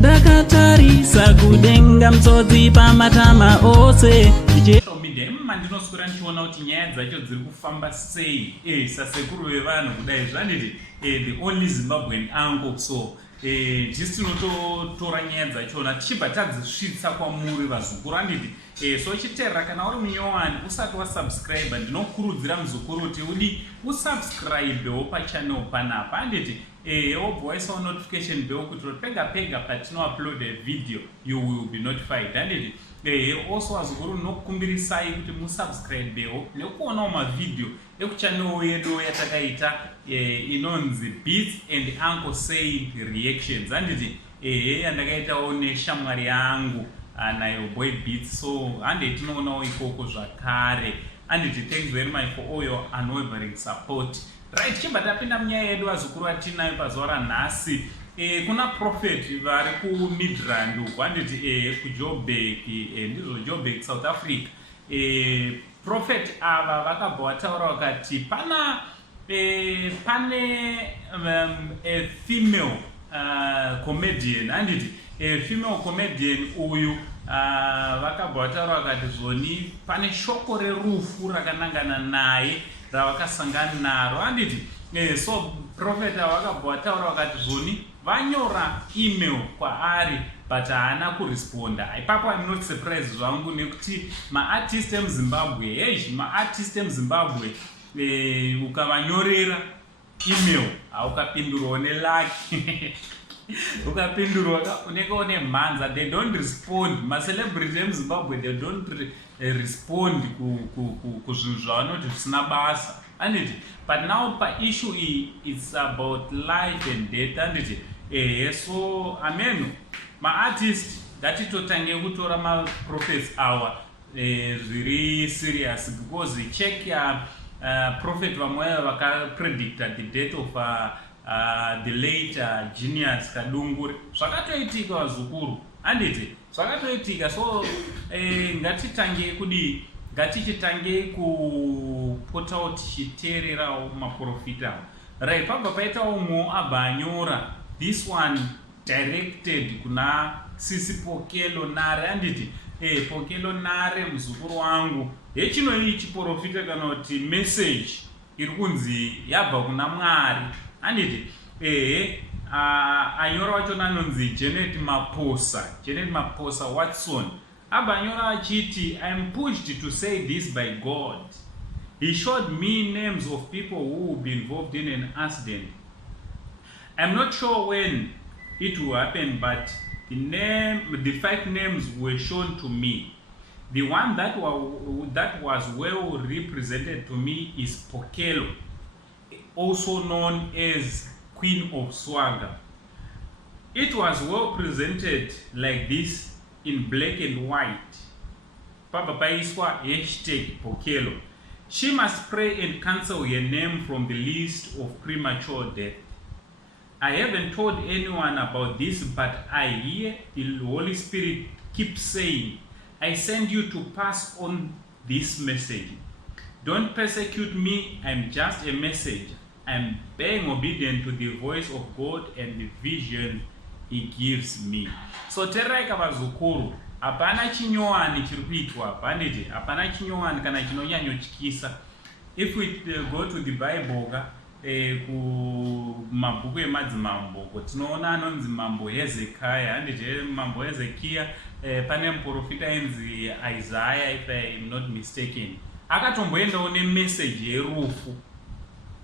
Dakatarisa kudenga mtsotsi pamatama ose mandinoswera ndichiona kuti nyaya dzacho dziri kufamba sei sasekuru vevanhu kudai zvanditi the only Zimbabwean uncle. So tisi tinototora nyaya dzachona tichibva tadzisvitsa kwamuri vazukuru handiti. So chiteerera kana uri munyowani usati wasubscribe ndinokurudzira muzukuru kuti udi usubscribewo pachannel panapa handiti. Wobva waisawo notification bell kuti pega pega patinoupload a video you will be notified handiti. Also vazukuru ndinokukumbirisai kuti musubscribewo nekuonawo mavideo ekuchannel yedu yatakaita inonzi Beats and Uncle Say Reactions handiti. Yandakaitawo neshamwari yangu nayo Boy Beats. So hande tinoonawo ikoko zvakare handiti. Thanks very much for all your unwavering support. Right, chimba tapinda munyaya yedu vazukuru atinayo pazuva ranhasi. Kuna prophet vari kuMidrand uko handiti kuJoburg, ndizvo Joburg South Africa. Prophet ava vakabva vataura vakati pane a female comedian handiti. Female comedian uyu vakabva vataura vakati zvoni pane shoko rerufu rakanangana naye ravakasangana naro handiti. So prophet vakabva vataura vakati zvoni vanyora email kwaari but haana kuresponda. Ipapo I'm not surprised zvangu nekuti maartist emuZimbabwe maartist emuZimbabwe ukavanyorera email haukapindurwa nelaki ukapindurwa unenge une mhanza. They don't respond. Macelebrity emuZimbabwe they don't respond kuzvinhu zvavanoti zvisina basa handiti. But now pa issue it's about life and death handiti. So amen maartist ngatitotange kutora maprophets awa zviri serious because check ya prophet vamwe vakapredicta the death of the late Genius Kadunguri. Zvakatoitika vazukuru handiti, zvakatoitika. So ngatitange kudi ngatichitange kupotawo tichiteererawo maprofita. Right, pabva paitawo umwe abva anyora this one directed kuna Sisi Pokelo Nare handiti. Pokelo Nare muzukuru wangu hechino chiprofita kana kuti message iri kunzi yabva kuna Mwari handiti. Anyora wacho anonzi Janet Maposa Watson. Abanyora achiti I am pushed to say this by God. He showed me names of people who will be involved in an accident. I'm not sure when it will happen, but the 5 names were shown to me. The one that was well represented to me is Pokelo, also known as Queen of Swagger. It was well presented like this in black and white. Papa paiswa #Pokelo. She must pray and cancel her name from the list of premature death. I haven't told anyone about this, but I hear the Holy Spirit keep saying, I send you to pass on this message. Don't persecute me, I'm just a messenger. I'm being obedient to the voice of God and the vision He gives me. So teraika vazukuru, hapana chinyowani chiri kuitwa hapa handiti. Hapana chinyowani kana chinonyanyotyisa. If we go to the Bible kumabhuku emadzimambo tinoona anonzi mambo Hezekiah handiti. Mambo Hezekiah pane muprofita ainzi Isaiah if I am not mistaken. Akatomboendawo nemessage yerufu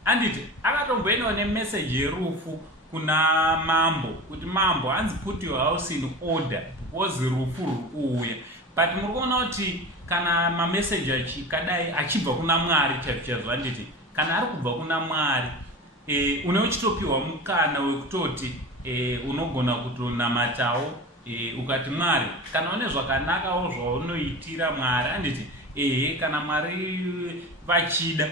handiti. Akatomboendawo nemessage yerufu kuna mambo kuti mambo hanzi put your house in order because rufu ruuya. But muri kuona kuti kana mamessage achikadai achibva kuna Mwari chaizvo handiti. Kana ari kubva kuna Mwari unochitopiwa mukana wekutoti unogona kutonamatawo ukati Mwari kana une zvakanakawo zvaunoitira Mwari handiti. Kana Mwari vachida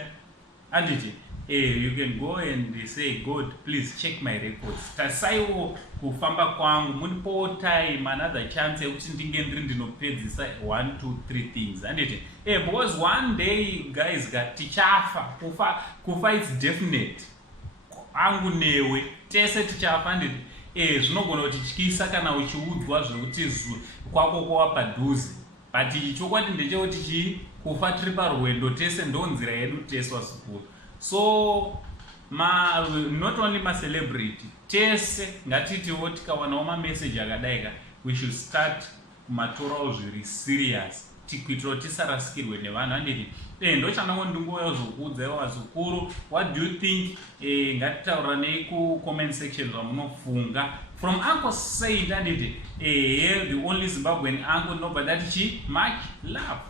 handiti. You can go and say, God, please check my records. Tasaiwo kufamba kwangu munipo time another chance yekuti ndinge ndiri ndinopedzisa 1 2 3 things handiti. Because one day guys tichafa kufa it's definite. Angu newe tese tichafa nditi zvinogona kutityisa kana uchiudzwa zvekuti kwako kwava padhuze, but chokwadi ndechekuti kufa tiri parwendo tese ndonzira yedu teswa zvikuru. So not only macelebrity, tese ngatitiwo tikawanawo mamessage akadaika, we should start kumatorawo zviri serious kuitira kuti tisarasikirwe nevanhu. Anditi ndochandanga ndingoya zvokuudza ivo vazukuru, what do you think? Ngatitaura nei ku-comment section zvamunofunga. From Uncle Said, anditi the only Zimbabwean uncle, no, but that Mark love.